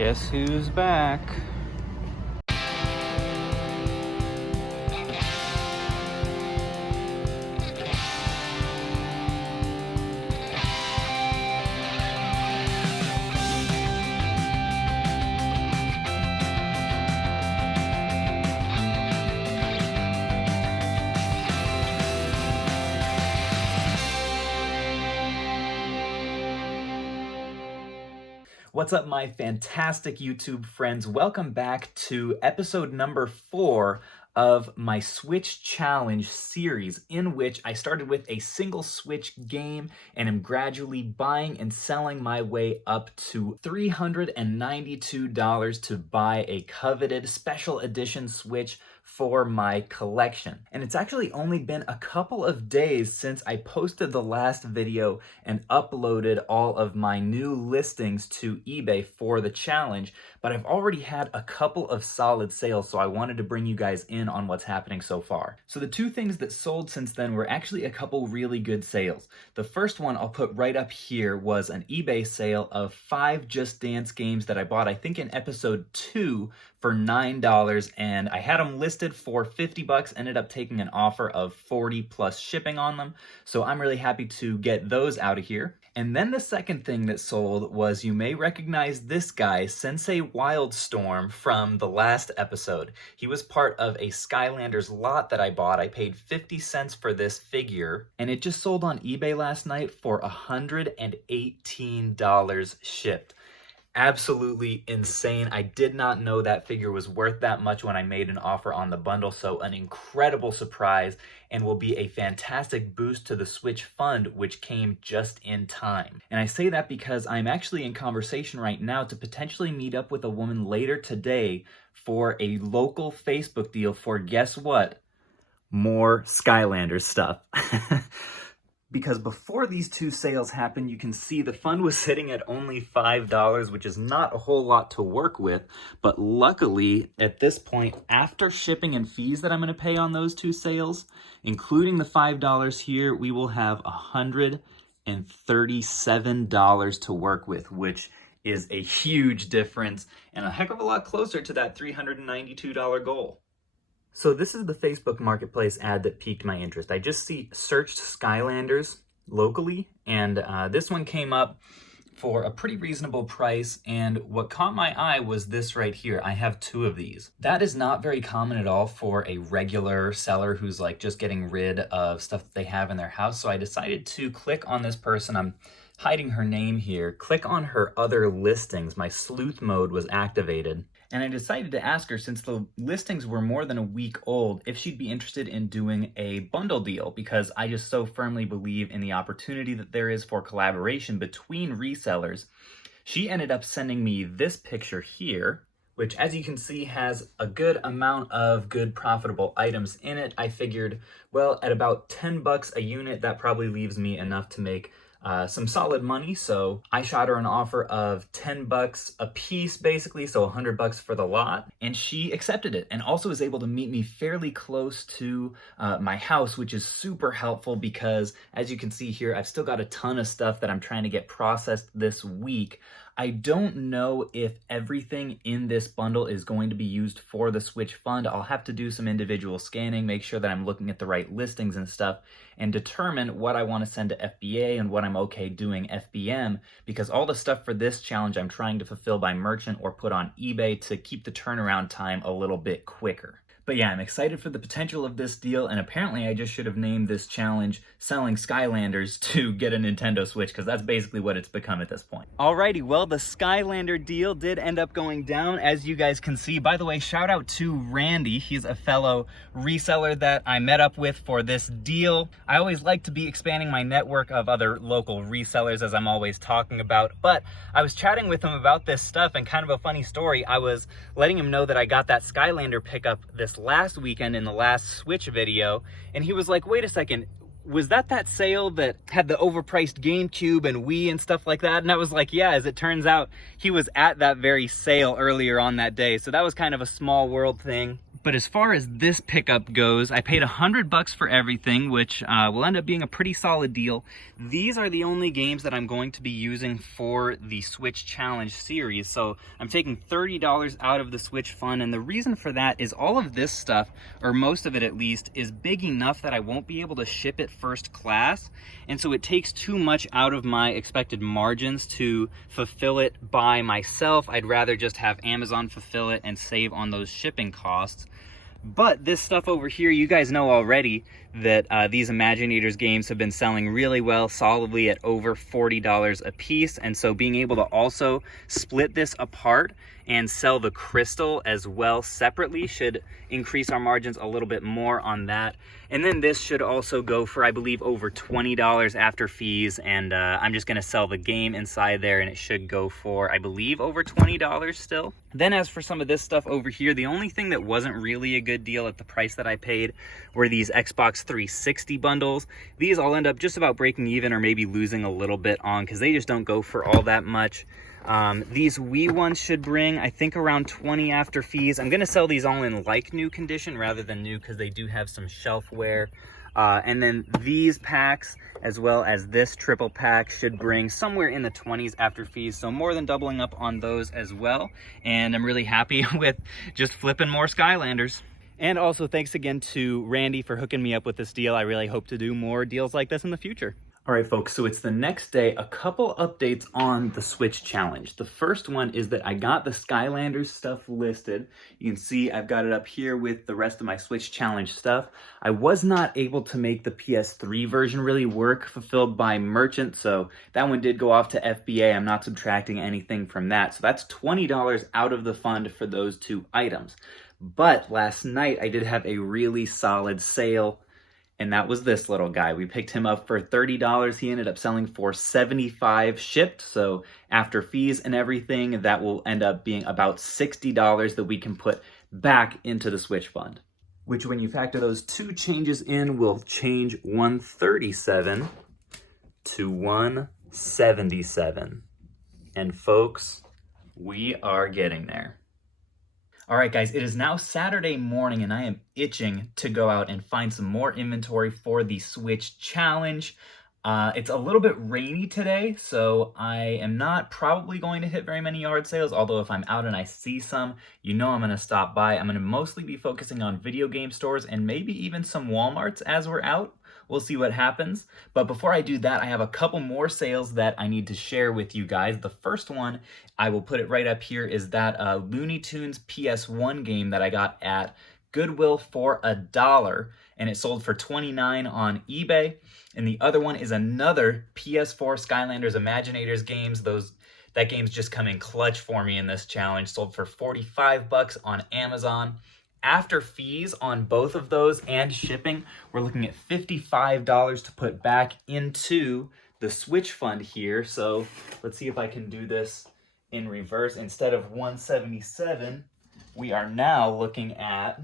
Guess who's back? What's up, my fantastic YouTube friends? Welcome back to episode number 4 of my Switch Challenge series, in which I started with a single Switch game and am gradually buying and selling my way up to $392 to buy a coveted special edition Switch for my collection. And it's actually only been a couple of days since I posted the last video and uploaded all of my new listings to eBay for the challenge, but I've already had a couple of solid sales, so I wanted to bring you guys in on what's happening so far. So the two things that sold since then were actually a couple really good sales. The first one I'll put right up here was an eBay sale of 5 Just Dance games that I bought, I think in episode 2, for $9, and I had them listed for 50 bucks, ended up taking an offer of 40 plus shipping on them. So I'm really happy to get those out of here. And then the second thing that sold was, you may recognize this guy, Sensei Wildstorm, from the last episode. He was part of a Skylander's lot that I bought. I paid 50 cents for this figure, and it just sold on eBay last night for $118 shipped. Absolutely insane. I did not know that figure was worth that much when I made an offer on the bundle, so an incredible surprise and will be a fantastic boost to the Switch fund, which came just in time. And I say that because I'm actually in conversation right now to potentially meet up with a woman later today for a local Facebook deal for, guess what? More Skylander stuff. Because before these two sales happened, you can see the fund was sitting at only $5, which is not a whole lot to work with. But luckily, at this point, after shipping and fees that I'm going to pay on those two sales, including the $5 here, we will have $137 to work with, which is a huge difference and a heck of a lot closer to that $392 goal. So this is the Facebook Marketplace ad that piqued my interest. I just searched Skylanders locally, and this one came up for a pretty reasonable price, and what caught my eye was this right here. I have 2 of these. That is not very common at all for a regular seller who's like just getting rid of stuff that they have in their house, so I decided to click on this person. I'm hiding her name here. Click on her other listings. My sleuth mode was activated. And I decided to ask her, since the listings were more than a week old, if she'd be interested in doing a bundle deal, because I just so firmly believe in the opportunity that there is for collaboration between resellers. She ended up sending me this picture here, which, as you can see, has a good amount of good profitable items in it. I figured, well, at about 10 bucks a unit, that probably leaves me enough to make some solid money, so I shot her an offer of 10 bucks a piece, basically, so 100 bucks for the lot, and she accepted it, and also was able to meet me fairly close to my house, which is super helpful because, as you can see here, I've still got a ton of stuff that I'm trying to get processed this week. I don't know if everything in this bundle is going to be used for the Switch fund. I'll have to do some individual scanning, make sure that I'm looking at the right listings and stuff, and determine what I want to send to FBA and what I'm okay doing FBM, because all the stuff for this challenge I'm trying to fulfill by merchant or put on eBay to keep the turnaround time a little bit quicker. But yeah, I'm excited for the potential of this deal, and apparently I just should have named this challenge Selling Skylanders to Get a Nintendo Switch, because that's basically what it's become at this point. Alrighty, well, the Skylander deal did end up going down, as you guys can see. By the way, shout out to Randy. He's a fellow reseller that I met up with for this deal. I always like to be expanding my network of other local resellers, as I'm always talking about, but I was chatting with him about this stuff, and kind of a funny story, I was letting him know that I got that Skylander pickup this last weekend in the last Switch video, and he was like, wait a second, was that sale that had the overpriced GameCube and Wii and stuff like that? And I was like, yeah, as it turns out, he was at that very sale earlier on that day. So that was kind of a small world thing. But as far as this pickup goes, I paid $100 for everything, which will end up being a pretty solid deal. These are the only games that I'm going to be using for the Switch Challenge series. So I'm taking $30 out of the Switch Fund, and the reason for that is all of this stuff, or most of it at least, is big enough that I won't be able to ship it first class. And so it takes too much out of my expected margins to fulfill it by myself. I'd rather just have Amazon fulfill it and save on those shipping costs. But this stuff over here, you guys know already that these Imaginators games have been selling really well, solidly at over $40 a piece. And so being able to also split this apart and sell the crystal as well separately should increase our margins a little bit more on that. And then this should also go for, I believe, over $20 after fees. And I'm just gonna sell the game inside there, and it should go for, I believe, over $20 still. Then as for some of this stuff over here, the only thing that wasn't really a good deal at the price that I paid were these Xbox 360 bundles. These I'll end up just about breaking even or maybe losing a little bit on because they just don't go for all that much. These Wii ones should bring, I think, around 20 after fees. I'm gonna sell these all in like new condition rather than new because they do have some shelf wear. And then these packs, as well as this triple pack, should bring somewhere in the 20s after fees, so more than doubling up on those as well. And I'm really happy with just flipping more Skylanders. And also thanks again to Randy for hooking me up with this deal. I really hope to do more deals like this in the future. All right, folks, so it's the next day. A couple updates on the Switch Challenge. The first one is that I got the Skylanders stuff listed. You can see I've got it up here with the rest of my Switch Challenge stuff. I was not able to make the PS3 version really work fulfilled by merchant, so that one did go off to FBA. I'm not subtracting anything from that. So that's $20 out of the fund for those two items. But last night I did have a really solid sale, and that was this little guy. We picked him up for $30. He ended up selling for $75 shipped. So after fees and everything, that will end up being about $60 that we can put back into the Switch Fund. Which, when you factor those two changes in, will change 137 to 177. And folks, we are getting there. All right, guys, it is now Saturday morning, and I am itching to go out and find some more inventory for the Switch Challenge. It's a little bit rainy today, so I am not probably going to hit very many yard sales, although if I'm out and I see some, you know I'm going to stop by. I'm going to mostly be focusing on video game stores and maybe even some Walmarts as we're out. We'll see what happens. But before I do that, I have a couple more sales that I need to share with you guys. The first one, I will put it right up here, is that Looney Tunes PS1 game that I got at Goodwill for $1, and it sold for $29 on eBay. And the other one is another PS4 Skylanders Imaginators games. That game's just come in clutch for me in this challenge. Sold for $45 on Amazon. After fees on both of those and shipping, we're looking at $55 to put back into the Switch Fund here. So let's see if I can do this in reverse. Instead of 177, we are now looking at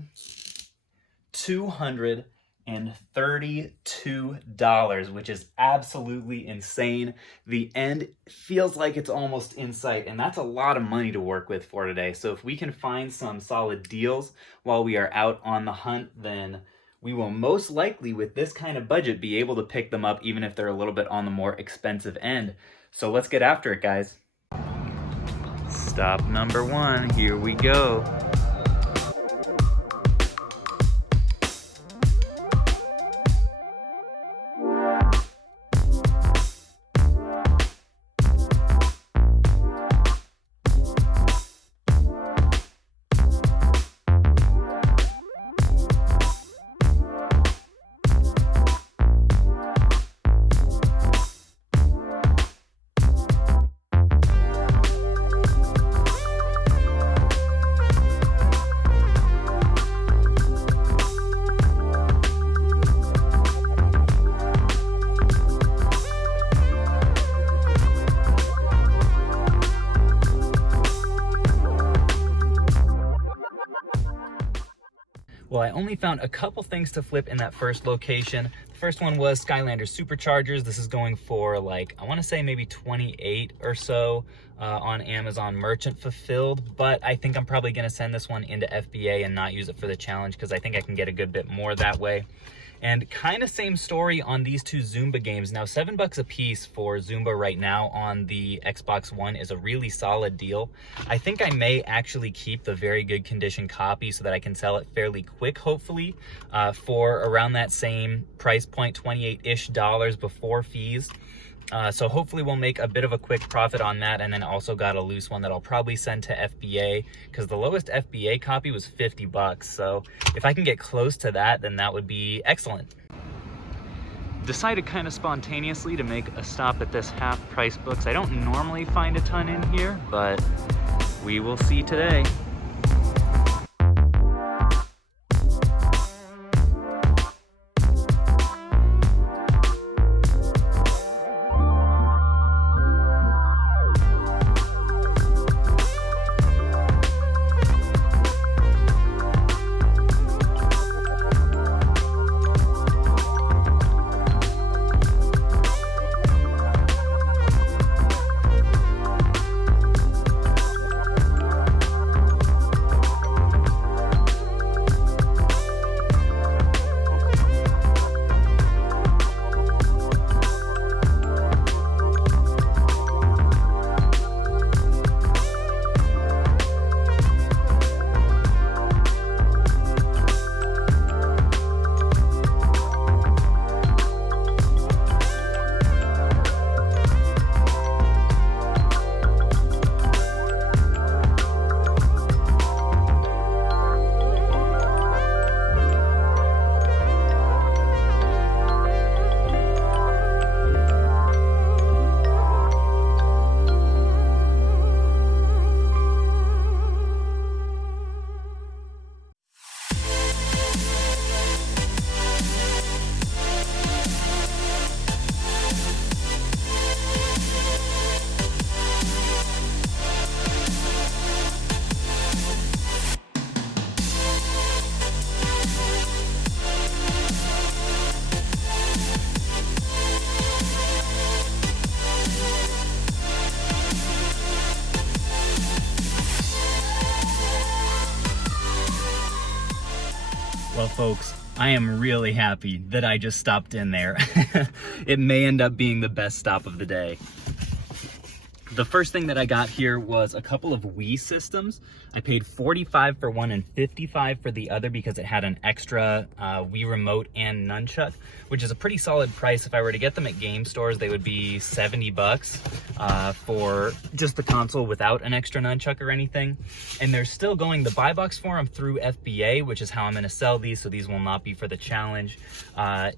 $232, which is absolutely insane. The end feels like it's almost in sight, and that's a lot of money to work with for today. So if we can find some solid deals while we are out on the hunt, then we will most likely, with this kind of budget, be able to pick them up even if they're a little bit on the more expensive end. So let's get after it, guys. Stop number one, here we go. Well, I only found a couple things to flip in that first location. The first one was Skylander Superchargers. This is going for like, I want to say maybe 28 or so on Amazon Merchant Fulfilled, but I think I'm probably going to send this one into FBA and not use it for the challenge because I think I can get a good bit more that way. And kind of same story on these two Zumba games. Now, $7 a piece for Zumba right now on the Xbox One is a really solid deal. I think I may actually keep the very good condition copy so that I can sell it fairly quick, hopefully, for around that same price point, $28-ish before fees. So hopefully we'll make a bit of a quick profit on that, and then also got a loose one that I'll probably send to FBA because the lowest FBA copy was $50. So if I can get close to that, then that would be excellent. Decided kind of spontaneously to make a stop at this half price books. I don't normally find a ton in here, but we will see today. Well, folks, I am really happy that I just stopped in there. It may end up being the best stop of the day. The first thing that I got here was a couple of Wii systems. I paid $45 for one and $55 for the other because it had an extra Wii remote and nunchuck, which is a pretty solid price. If I were to get them at game stores, they would be $70 for just the console without an extra nunchuck or anything. And they're still going the buy box for them through FBA, which is how I'm going to sell these, so these will not be for the challenge,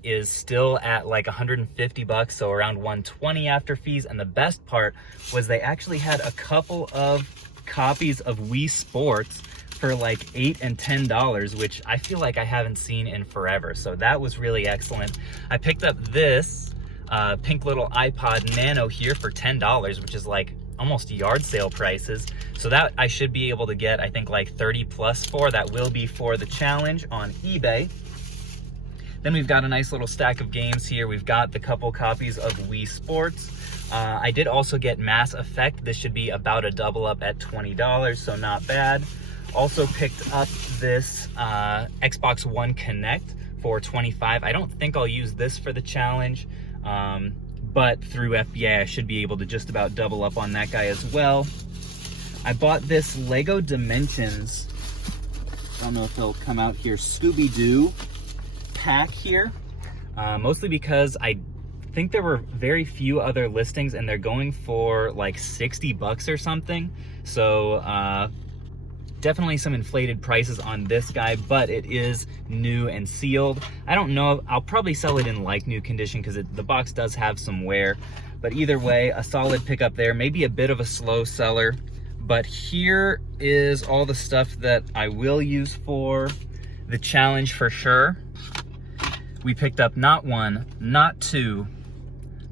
is still at like $150, so around $120 after fees. And the best part was they actually had a couple of copies of Wii Sports for like $8 and $10, which I feel like I haven't seen in forever. So that was really excellent. I picked up this pink little iPod Nano here for $10, which is like almost yard sale prices. So that I should be able to get, I think, like 30 plus for. That will be for the challenge on eBay. Then we've got a nice little stack of games here. We've got the couple copies of Wii Sports. I did also get Mass Effect. This should be about a double up at $20, so not bad. Also picked up this Xbox One Connect for $25. I don't think I'll use this for the challenge, but through FBA I should be able to just about double up on that guy as well. I bought this Lego Dimensions, I don't know if it'll come out here, Scooby-Doo pack here, mostly because I think there were very few other listings and they're going for like $60 or something. So definitely some inflated prices on this guy, but it is new and sealed. I don't know, I'll probably sell it in like new condition because the box does have some wear, but either way, a solid pickup there. Maybe a bit of a slow seller, but here is all the stuff that I will use for the challenge for sure. We picked up not one, not two,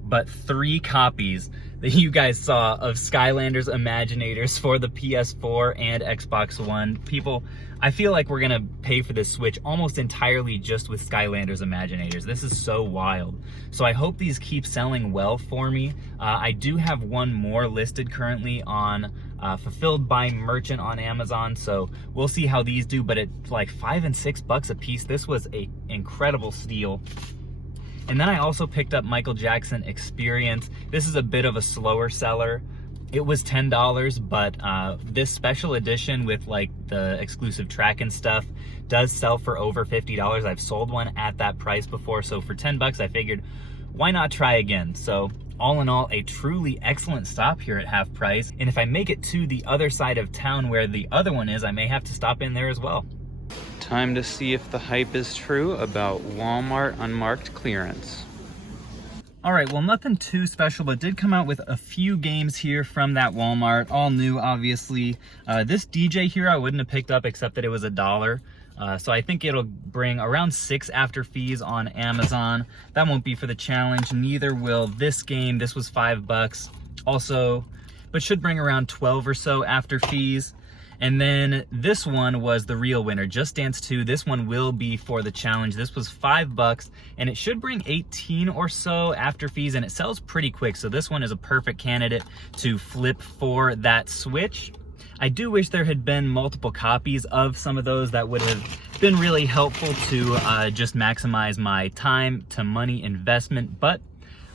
but 3 copies that you guys saw of Skylander's Imaginators for the PS4 and Xbox One. People, I feel like we're gonna pay for this Switch almost entirely just with Skylander's Imaginators. This is so wild. So I hope these keep selling well for me. I do have one more listed currently on Fulfilled by Merchant on Amazon, so we'll see how these do, but it's like $5 and $6 a piece. This was an incredible steal. And then I also picked up Michael Jackson Experience. This is a bit of a slower seller. It was $10, but this special edition with like the exclusive track and stuff does sell for over $50. I've sold one at that price before, so for $10 I figured, why not try again? So all in all, a truly excellent stop here at half price. And if I make it to the other side of town where the other one is, I may have to stop in there as well. Time to see if the hype is true about Walmart unmarked clearance. All right, well, nothing too special, but did come out with a few games here from that Walmart, all new, obviously. This DJ here I wouldn't have picked up except that it was $1. So I think it'll bring around 6 after fees on Amazon. That won't be for the challenge, neither will this game. This was $5 also, but should bring around 12 or so after fees. And then this one was the real winner, Just Dance 2. This one will be for the challenge. This was $5 and it should bring 18 or so after fees, and it sells pretty quick. So this one is a perfect candidate to flip for that Switch. I do wish there had been multiple copies of some of those. That would have been really helpful to just maximize my time to money investment. But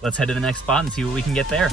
let's head to the next spot and see what we can get there.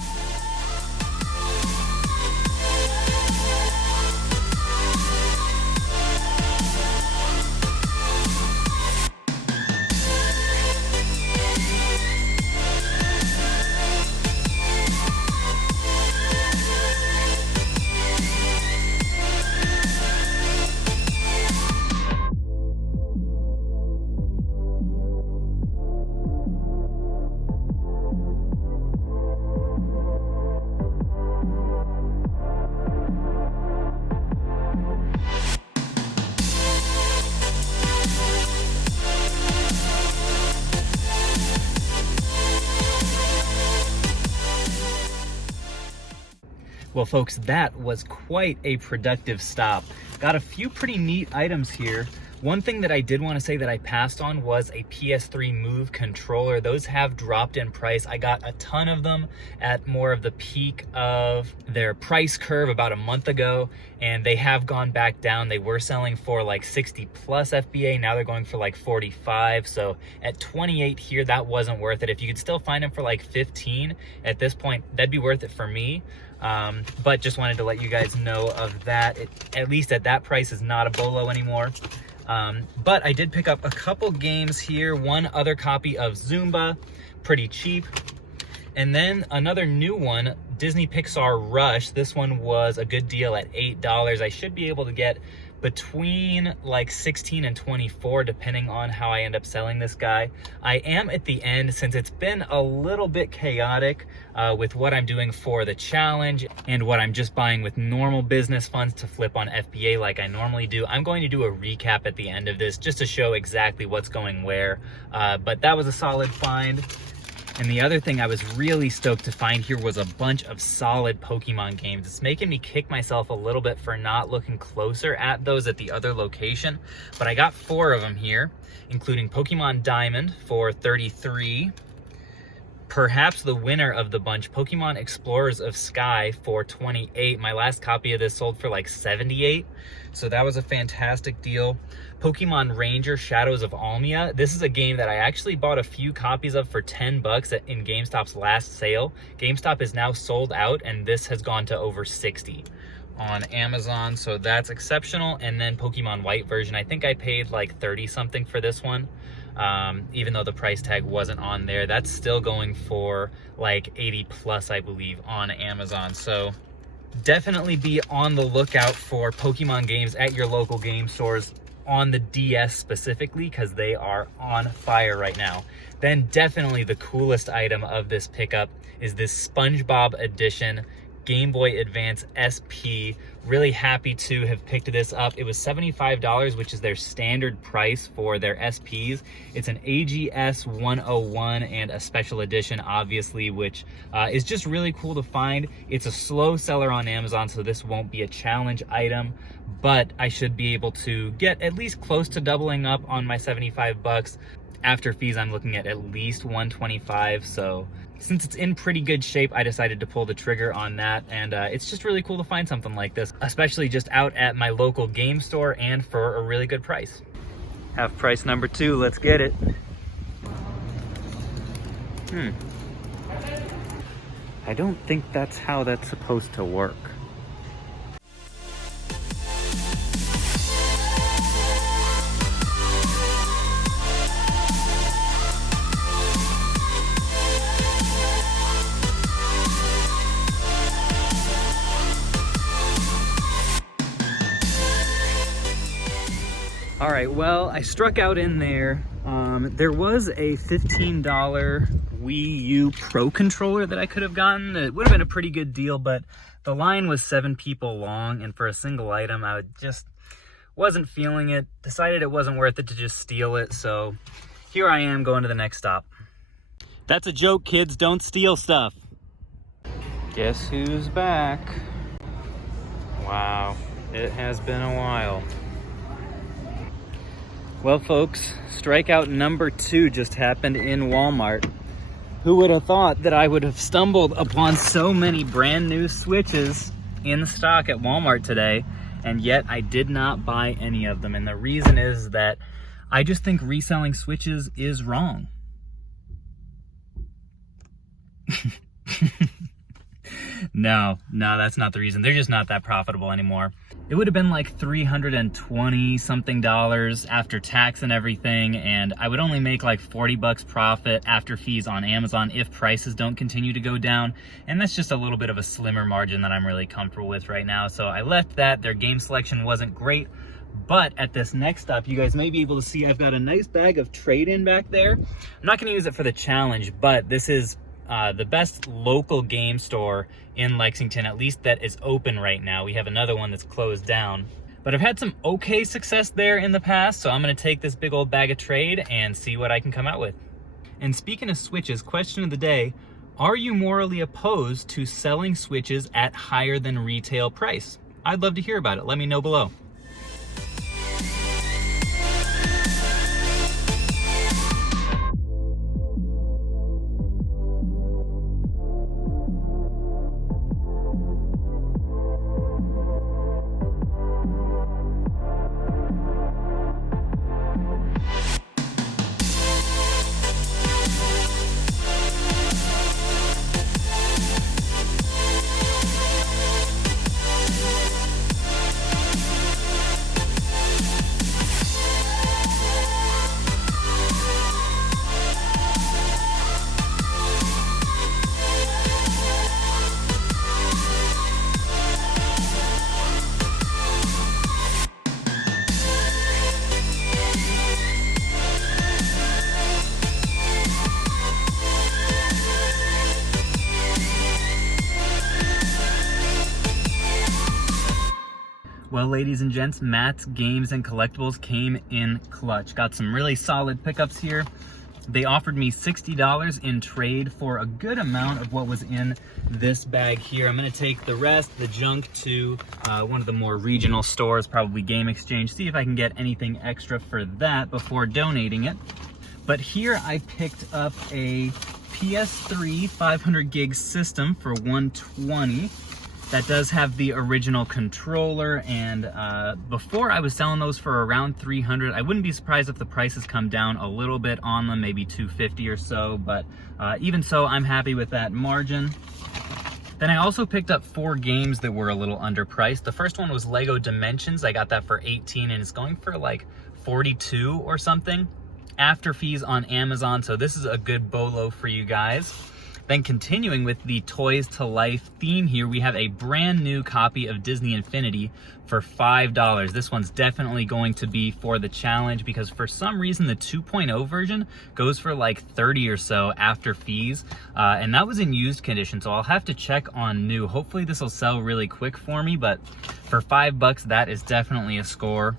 Well, folks, that was quite a productive stop. Got a few pretty neat items here. One thing that I did want to say that I passed on was a PS3 Move controller. Those have dropped in price. I got a ton of them at more of the peak of their price curve about a month ago, and they have gone back down. They were selling for like 60 plus FBA. Now they're going for like 45. So at 28 here, that wasn't worth it. If you could still find them for like 15 at this point, that'd be worth it for me. But just wanted to let you guys know of that. At least at that price is not a bolo anymore. But I did pick up a couple games here. One other copy of Zumba, pretty cheap. And then another new one, Disney Pixar Rush. This one was a good deal at $8. I should be able to get between like 16 and 24 depending on how I end up selling this guy. I am at the end, since it's been a little bit chaotic with what I'm doing for the challenge and what I'm just buying with normal business funds to flip on FBA like I normally do. I'm going to do a recap at the end of this just to show exactly what's going where, but that was a solid find. And the other thing I was really stoked to find here was a bunch of solid Pokemon games. It's making me kick myself a little bit for not looking closer at those at the other location. But I got 4 of them here, including Pokemon Diamond for $33. Perhaps the winner of the bunch, Pokemon Explorers of Sky for $28. My last copy of this sold for like $78. So that was a fantastic deal. Pokemon Ranger Shadows of Almia. This is a game that I actually bought a few copies of for $10 in GameStop's last sale. GameStop is now sold out, and this has gone to over $60 on Amazon, so that's exceptional. And then Pokemon White version, I think I paid like 30 something for this one. Even though the price tag wasn't on there, that's still going for like 80 plus, I believe, on Amazon. So definitely be on the lookout for Pokemon games at your local game stores on the DS specifically, because they are on fire right now. Then definitely the coolest item of this pickup is this SpongeBob edition Game Boy Advance SP. Really happy to have picked this up. It was $75, which is their standard price for their SPs. It's an AGS 101 and a special edition, obviously, which is just really cool to find. It's a slow seller on Amazon, so this won't be a challenge item, but I should be able to get at least close to doubling up on my 75 bucks. After fees, I'm looking at least 125. So since it's in pretty good shape, I decided to pull the trigger on that. And it's just really cool to find something like this, especially just out at my local game store and for a really good price. Half price number 2, let's get it. I don't think that's how that's supposed to work. All right, well, I struck out in there. There was a $15 Wii U Pro controller that I could have gotten. It would have been a pretty good deal, but the line was 7 people long, and for a single item, I just wasn't feeling it. Decided it wasn't worth it to just steal it, so here I am going to the next stop. That's a joke, kids. Don't steal stuff. Guess who's back? Wow, it has been a while. Well, folks, strikeout number 2 just happened in Walmart. Who would have thought that I would have stumbled upon so many brand new Switches in stock at Walmart today, and yet I did not buy any of them. And the reason is that I just think reselling Switches is wrong. No, that's not the reason. They're just not that profitable anymore. It would have been like $320 something after tax and everything, and I would only make like 40 bucks profit after fees on Amazon if prices don't continue to go down, and that's just a little bit of a slimmer margin that I'm really comfortable with right now. So I left that. Their game selection wasn't great, but at this next stop, you guys may be able to see I've got a nice bag of trade-in back there. I'm not going to use it for the challenge, but this is the best local game store in Lexington, at least that is open right now. We have another one that's closed down, but I've had some okay success there in the past, so I'm going to take this big old bag of trade and see what I can come out with. And speaking of Switches, question of the day: are you morally opposed to selling Switches at higher than retail price? I'd love to hear about it. Let me know below. Well, ladies and gents, Matt's Games and Collectibles came in clutch. Got some really solid pickups here. They offered me $60 in trade for a good amount of what was in this bag here. I'm gonna take the rest, the junk, to one of the more regional stores, probably Game Exchange, see if I can get anything extra for that before donating it. But here I picked up a PS3 500 gig system for $120. That does have the original controller, and before I was selling those for around $300. I wouldn't be surprised if the prices come down a little bit on them, maybe $250 or so, but even so, I'm happy with that margin. Then I also picked up 4 games that were a little underpriced. The first one was Lego Dimensions. I got that for $18, and it's going for like $42 or something after fees on Amazon, so this is a good bolo for you guys. Then continuing with the Toys to Life theme here, we have a brand new copy of Disney Infinity for $5. This one's definitely going to be for the challenge because for some reason the 2.0 version goes for like 30 or so after fees. And that was in used condition, so I'll have to check on new. Hopefully this will sell really quick for me, but for $5, that is definitely a score.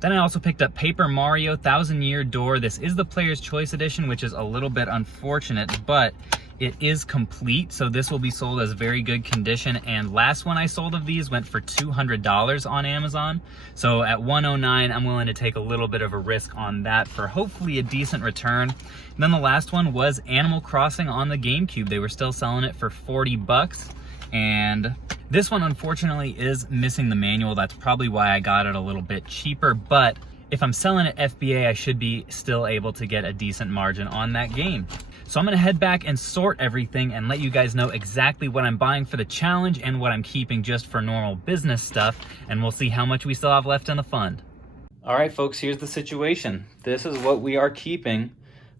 Then I also picked up Paper Mario 1000 Year Door. This is the Player's Choice Edition, which is a little bit unfortunate, but it is complete, so this will be sold as very good condition. And last one I sold of these went for $200 on Amazon. So at $109, I'm willing to take a little bit of a risk on that for hopefully a decent return. And then the last one was Animal Crossing on the GameCube. They were still selling it for 40 bucks. And this one unfortunately is missing the manual. That's probably why I got it a little bit cheaper, but if I'm selling it FBA, I should be still able to get a decent margin on that game. So I'm gonna head back and sort everything and let you guys know exactly what I'm buying for the challenge and what I'm keeping just for normal business stuff, and we'll see how much we still have left in the fund. All right, folks, here's the situation. This is what we are keeping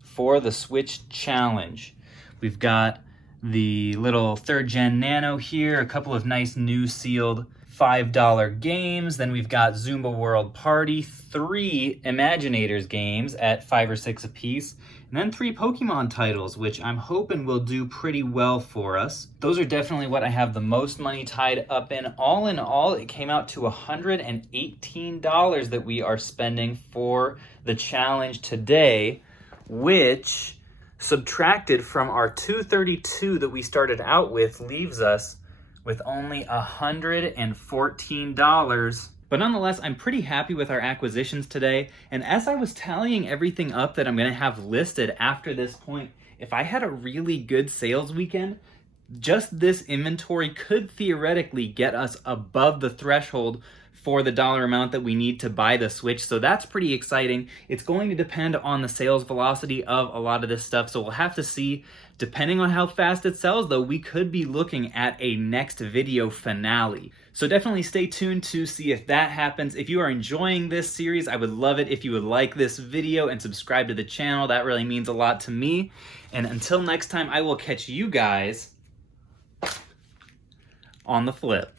for the Switch challenge. We've got the little 3rd Gen Nano here, a couple of nice new sealed $5 games. Then we've got Zumba World Party, 3 Imaginators games at 5 or 6 apiece, and then 3 Pokemon titles, which I'm hoping will do pretty well for us. Those are definitely what I have the most money tied up in. All in all, it came out to $118 that we are spending for the challenge today, which subtracted from our $232 that we started out with leaves us with only $114. But nonetheless, I'm pretty happy with our acquisitions today. And as I was tallying everything up that I'm gonna have listed after this point, if I had a really good sales weekend, just this inventory could theoretically get us above the threshold for the dollar amount that we need to buy the Switch. So that's pretty exciting. It's going to depend on the sales velocity of a lot of this stuff. So we'll have to see, depending on how fast it sells though, we could be looking at a next video finale. So definitely stay tuned to see if that happens. If you are enjoying this series, I would love it if you would like this video and subscribe to the channel. That really means a lot to me. And until next time, I will catch you guys on the flip.